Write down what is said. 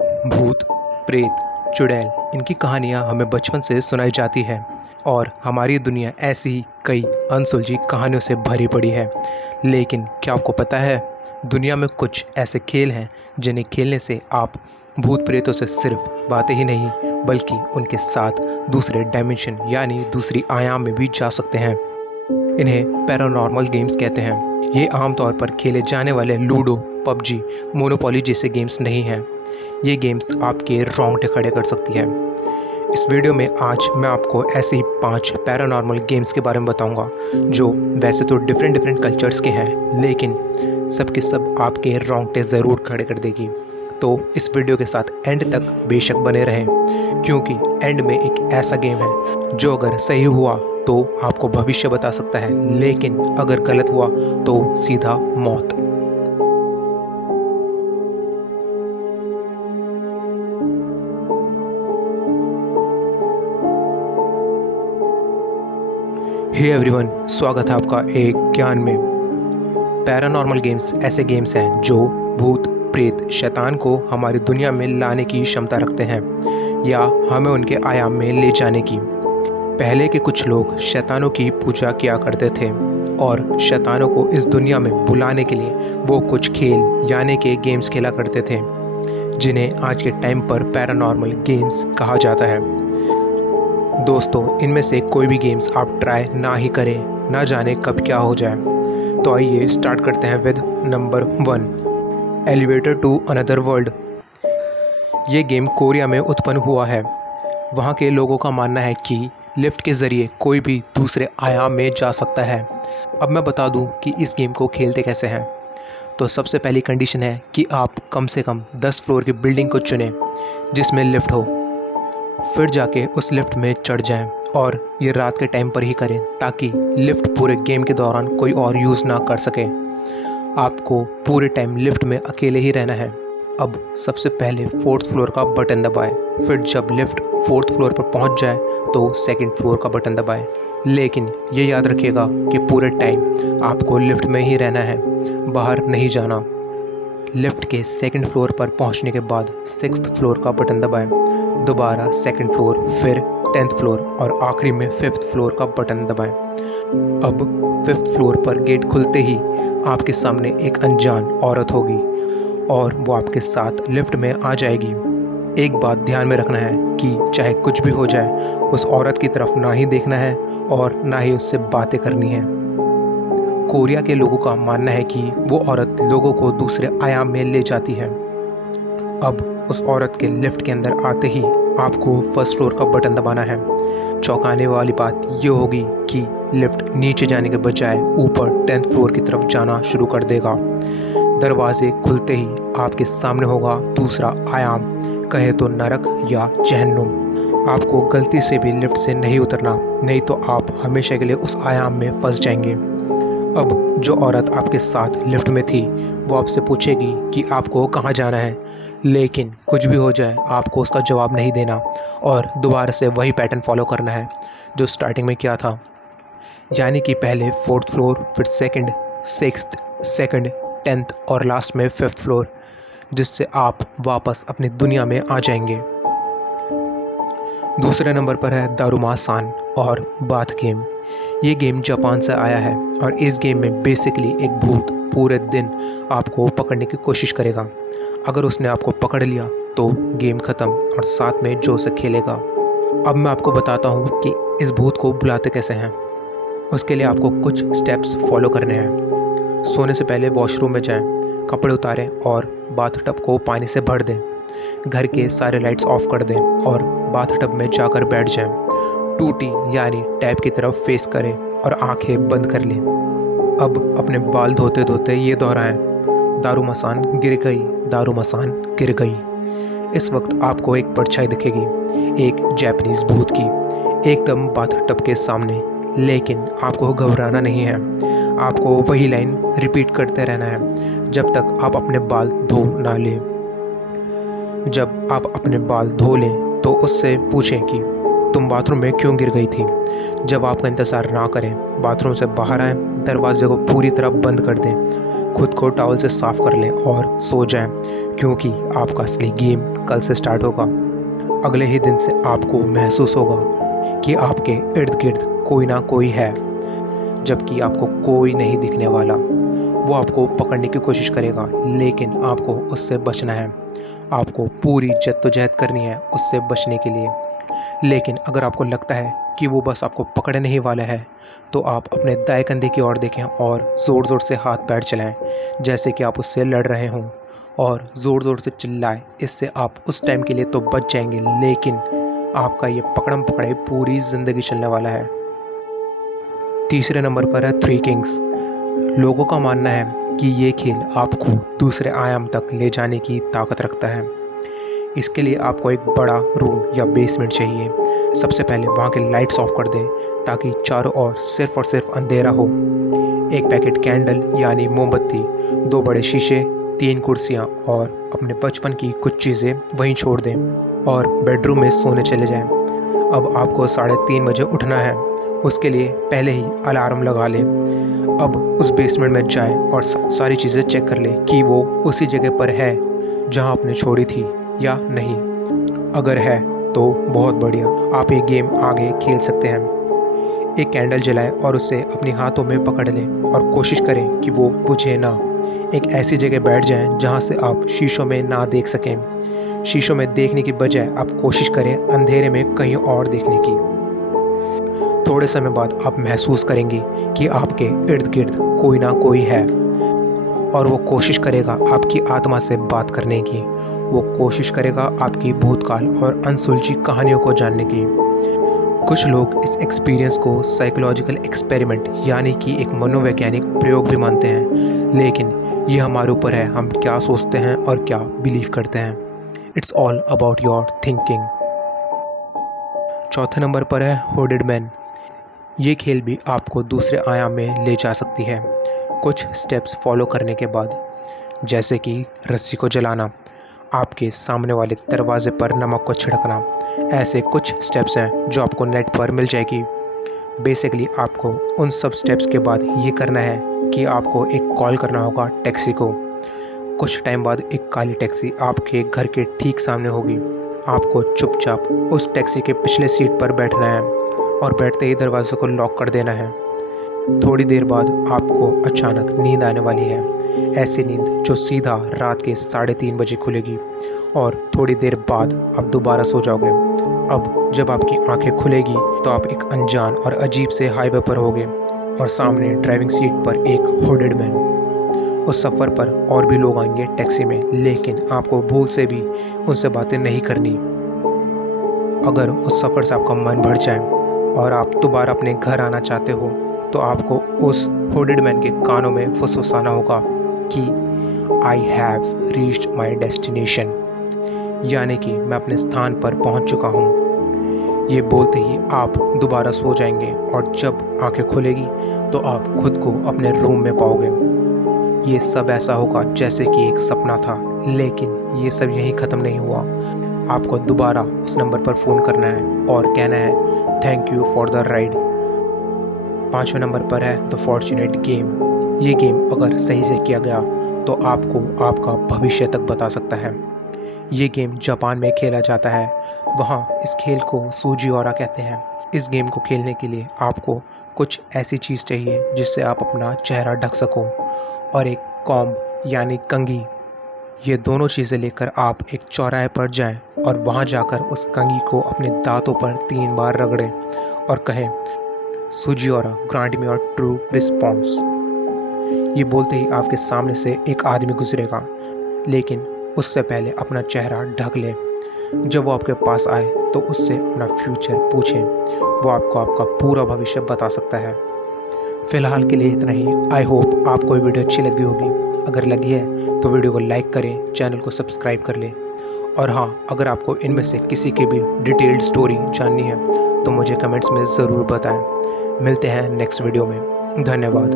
भूत, प्रेत, चुड़ैल इनकी कहानियाँ हमें बचपन से सुनाई जाती हैं और हमारी दुनिया ऐसी ही कई अनसुलझी कहानियों से भरी पड़ी है। लेकिन क्या आपको पता है, दुनिया में कुछ ऐसे खेल हैं जिन्हें खेलने से आप भूत प्रेतों से सिर्फ बातें ही नहीं बल्कि उनके साथ दूसरे डायमेंशन यानी दूसरी आयाम में भी जा सकते हैं। इन्हें पैरानॉर्मल गेम्स कहते हैं। ये आमतौर पर खेले जाने वाले लूडो, पबजी, मोनोपोली जैसे गेम्स नहीं हैं। ये गेम्स आपके रोंगटे खड़े कर सकती है। इस वीडियो में आज मैं आपको ऐसे ही 5 पैरानॉर्मल गेम्स के बारे में बताऊंगा जो वैसे तो डिफरेंट कल्चर्स के हैं, लेकिन सब के सब आपके रोंगटे ज़रूर खड़े कर देगी। तो इस वीडियो के साथ एंड तक बेशक बने रहें, क्योंकि एंड में एक ऐसा गेम है जो अगर सही हुआ तो आपको भविष्य बता सकता है, लेकिन अगर गलत हुआ तो सीधा मौत। हे एवरीवन, स्वागत है आपका एक ज्ञान में। पैरानॉर्मल गेम्स ऐसे गेम्स हैं जो भूत, प्रेत, शैतान को हमारी दुनिया में लाने की क्षमता रखते हैं या हमें उनके आयाम में ले जाने की। पहले के कुछ लोग शैतानों की पूजा किया करते थे और शैतानों को इस दुनिया में बुलाने के लिए वो कुछ खेल यानी कि गेम्स खेला करते थे, जिन्हें आज के टाइम पर पैरानॉर्मल गेम्स कहा जाता है। दोस्तों, इनमें से कोई भी गेम्स आप ट्राई ना ही करें, ना जाने कब क्या हो जाए। तो आइए स्टार्ट करते हैं with number 1, elevator to another world. ये गेम कोरिया में उत्पन्न हुआ है। वहाँ के लोगों का मानना है कि लिफ्ट के ज़रिए कोई भी दूसरे आयाम में जा सकता है। अब मैं बता दूं कि इस गेम को खेलते कैसे हैं। तो सबसे पहली कंडीशन है कि आप कम से कम 10 फ्लोर की बिल्डिंग को चुनें जिसमें लिफ्ट हो। फिर जाके उस लिफ्ट में चढ़ जाएं और ये रात के टाइम पर ही करें ताकि लिफ्ट पूरे गेम के दौरान कोई और यूज़ ना कर सके। आपको पूरे टाइम लिफ्ट में अकेले ही रहना है। अब सबसे पहले 4th फ्लोर का बटन दबाएं। फिर जब लिफ्ट 4th फ्लोर पर पहुंच जाए तो 2nd फ्लोर का बटन दबाएं। लेकिन ये याद रखिएगा कि पूरे टाइम आपको लिफ्ट में ही रहना है, बाहर नहीं जाना। लिफ्ट के 2nd फ्लोर पर पहुंचने के बाद 6th फ्लोर का बटन दबाएं। दोबारा 2nd फ्लोर, फिर 10th फ्लोर और आखिरी में 5th फ्लोर का बटन दबाएं। अब 5th फ्लोर पर गेट खुलते ही आपके सामने एक अनजान औरत होगी और वो आपके साथ लिफ्ट में आ जाएगी। एक बात ध्यान में रखना है कि चाहे कुछ भी हो जाए, उस औरत की तरफ ना ही देखना है और ना ही उससे बातें करनी है। कोरिया के लोगों का मानना है कि वो औरत लोगों को दूसरे आयाम में ले जाती है। अब उस औरत के लिफ्ट के अंदर आते ही आपको 1st फ्लोर का बटन दबाना है। चौंकाने वाली बात ये होगी कि लिफ्ट नीचे जाने के बजाय ऊपर 10th फ्लोर की तरफ जाना शुरू कर देगा। दरवाजे खुलते ही आपके सामने होगा दूसरा आयाम, कहे तो नरक या जहन्नुम। आपको गलती से भी लिफ्ट से नहीं उतरना, नहीं तो आप हमेशा के लिए उस आयाम में फंस जाएंगे। अब जो औरत आपके साथ लिफ्ट में थी वो आपसे पूछेगी कि आपको कहाँ जाना है, लेकिन कुछ भी हो जाए आपको उसका जवाब नहीं देना और दोबारा से वही पैटर्न फॉलो करना है जो स्टार्टिंग में किया था। यानी कि पहले 4th फ्लोर, फिर 2nd, 6th, 2nd, 10th और लास्ट में 5th फ्लोर, जिससे आप वापस अपनी दुनिया में आ जाएंगे। दूसरे नंबर पर है दारुमासान और बाथ गेम। ये गेम जापान से आया है और इस गेम में बेसिकली एक भूत पूरे दिन आपको पकड़ने की कोशिश करेगा। अगर उसने आपको पकड़ लिया तो गेम ख़त्म और साथ में जो उसे खेलेगा। अब मैं आपको बताता हूँ कि इस भूत को बुलाते कैसे हैं। उसके लिए आपको कुछ स्टेप्स फॉलो करने हैं। सोने से पहले वॉशरूम में जाएं, कपड़े उतारें और बाथटब को पानी से भर दें। घर के सारे लाइट्स ऑफ कर दें और बाथटब में जाकर बैठ जाएं। टूटी यानी टैप की तरफ फेस करें और आंखें बंद कर लें। अब अपने बाल धोते धोते ये दोहराएं, दारूमसान गिर गई, दारूमसान गिर गई। इस वक्त आपको एक परछाई दिखेगी, एक जापानीज भूत की, एकदम बाथटब के सामने। लेकिन आपको घबराना नहीं है। आपको वही लाइन रिपीट करते रहना है जब तक आप अपने बाल धो ना लें। जब आप अपने बाल धो लें तो उससे पूछें कि तुम बाथरूम में क्यों गिर गई थी। जब आपका इंतज़ार ना करें, बाथरूम से बाहर आएं, दरवाजे को पूरी तरह बंद कर दें, खुद को टॉवल से साफ कर लें और सो जाएं, क्योंकि आपका असली गेम कल से स्टार्ट होगा। अगले ही दिन से आपको महसूस होगा कि आपके इर्द गिर्द कोई ना कोई है, जबकि आपको कोई नहीं दिखने वाला। वो आपको पकड़ने की कोशिश करेगा, लेकिन आपको उससे बचना है। आपको पूरी जद्दोजहद करनी है उससे बचने के लिए। लेकिन अगर आपको लगता है कि वो बस आपको पकड़ने ही वाला है, तो आप अपने दाएं कंधे की ओर देखें और ज़ोर ज़ोर से हाथ पैर चलाएं, जैसे कि आप उससे लड़ रहे हों, और ज़ोर ज़ोर से चिल्लाएं। इससे आप उस टाइम के लिए तो बच जाएंगे, लेकिन आपका ये पकड़म पकड़ाई पूरी ज़िंदगी चलने वाला है। तीसरे नंबर पर है थ्री किंग्स। लोगों का मानना है कि ये खेल आपको दूसरे आयाम तक ले जाने की ताकत रखता है। इसके लिए आपको एक बड़ा रूम या बेसमेंट चाहिए। सबसे पहले वहाँ के लाइट्स ऑफ कर दें, ताकि चारों ओर सिर्फ और सिर्फ अंधेरा हो। एक पैकेट कैंडल यानी मोमबत्ती, 2 बड़े शीशे, 3 कुर्सियाँ और अपने बचपन की कुछ चीज़ें वहीं छोड़ दें और बेडरूम में सोने चले जाएं। अब आपको 3:30 बजे उठना है। उसके लिए पहले ही अलार्म लगा लें। अब उस बेसमेंट में जाएं और सारी चीज़ें चेक कर लें कि वो उसी जगह पर है जहां आपने छोड़ी थी या नहीं। अगर है तो बहुत बढ़िया, आप ये गेम आगे खेल सकते हैं। एक कैंडल जलाएं और उसे अपने हाथों में पकड़ लें और कोशिश करें कि वो बुझे ना। एक ऐसी जगह बैठ जाएं जहां से आप शीशों में ना देख सकें। शीशों में देखने की बजाय आप कोशिश करें अंधेरे में कहीं और देखने की। थोड़े समय बाद आप महसूस करेंगे कि आपके इर्द गिर्द कोई ना कोई है, और वो कोशिश करेगा आपकी आत्मा से बात करने की। वो कोशिश करेगा आपकी भूतकाल और अनसुलझी कहानियों को जानने की। कुछ लोग इस एक्सपीरियंस को साइकोलॉजिकल एक्सपेरिमेंट यानी कि एक मनोवैज्ञानिक प्रयोग भी मानते हैं, लेकिन ये हमारे ऊपर है हम क्या सोचते हैं और क्या बिलीव करते हैं। It's all about your thinking. चौथे नंबर पर है होडेड मैन। ये खेल भी आपको दूसरे आयाम में ले जा सकती है। कुछ स्टेप्स फॉलो करने के बाद, जैसे कि रस्सी को जलाना, आपके सामने वाले दरवाजे पर नमक को छिड़कना, ऐसे कुछ स्टेप्स हैं जो आपको नेट पर मिल जाएगी। बेसिकली आपको उन सब स्टेप्स के बाद ये करना है कि आपको एक कॉल करना होगा टैक्सी को। कुछ टाइम बाद एक काली टैक्सी आपके घर के ठीक सामने होगी। आपको चुपचाप उस टैक्सी के पिछले सीट पर बैठना है और बैठते ही दरवाजे को लॉक कर देना है। थोड़ी देर बाद आपको अचानक नींद आने वाली है, ऐसी नींद जो सीधा रात के 3:30 बजे खुलेगी, और थोड़ी देर बाद आप दोबारा सो जाओगे। अब जब आपकी आंखें खुलेगी तो आप एक अनजान और अजीब से हाईवे पर होगे, और सामने ड्राइविंग सीट पर एक हुडेड मैन। उस सफ़र पर और भी लोग आएंगे टैक्सी में, लेकिन आपको भूल से भी उनसे बातें नहीं करनी। अगर उस सफ़र से आपका मन भर जाए और आप दोबारा अपने घर आना चाहते हो, तो आपको उस हुडेड मैन के कानों में फुसफुसाना होगा कि I have reached my destination, यानी कि मैं अपने स्थान पर पहुंच चुका हूं। ये बोलते ही आप दोबारा सो जाएंगे, और जब आंखें खुलेगी तो आप खुद को अपने रूम में पाओगे। ये सब ऐसा होगा जैसे कि एक सपना था, लेकिन ये सब यहीं ख़त्म नहीं हुआ। आपको दोबारा उस नंबर पर फ़ोन करना है और कहना है thank you for the ride. 5वें नंबर पर है द फॉर्चुनेट गेम। ये गेम अगर सही से किया गया तो आपको आपका भविष्य तक बता सकता है। ये गेम जापान में खेला जाता है। वहाँ इस खेल को सूजिओरा कहते हैं। इस गेम को खेलने के लिए आपको कुछ ऐसी चीज़ चाहिए जिससे आप अपना चेहरा ढक सको, और एक कॉम्ब यानी कंघी। ये दोनों चीज़ें लेकर आप एक चौराहे पर जाएं और वहाँ जाकर उस कंघी को अपने दांतों पर 3 बार रगड़ें और कहें सूजिओरा grant me your true response. ये बोलते ही आपके सामने से एक आदमी गुजरेगा, लेकिन उससे पहले अपना चेहरा ढक लें। जब वो आपके पास आए तो उससे अपना फ्यूचर पूछें। वो आपको आपका पूरा भविष्य बता सकता है। फ़िलहाल के लिए इतना ही। आई होप आपको ये वीडियो अच्छी लगी होगी। अगर लगी है तो वीडियो को लाइक करें, चैनल को सब्सक्राइब कर लें, और हाँ, अगर आपको इनमें से किसी की भी डिटेल्ड स्टोरी जाननी है तो मुझे कमेंट्स में ज़रूर बताएं। मिलते हैं नेक्स्ट वीडियो में। धन्यवाद।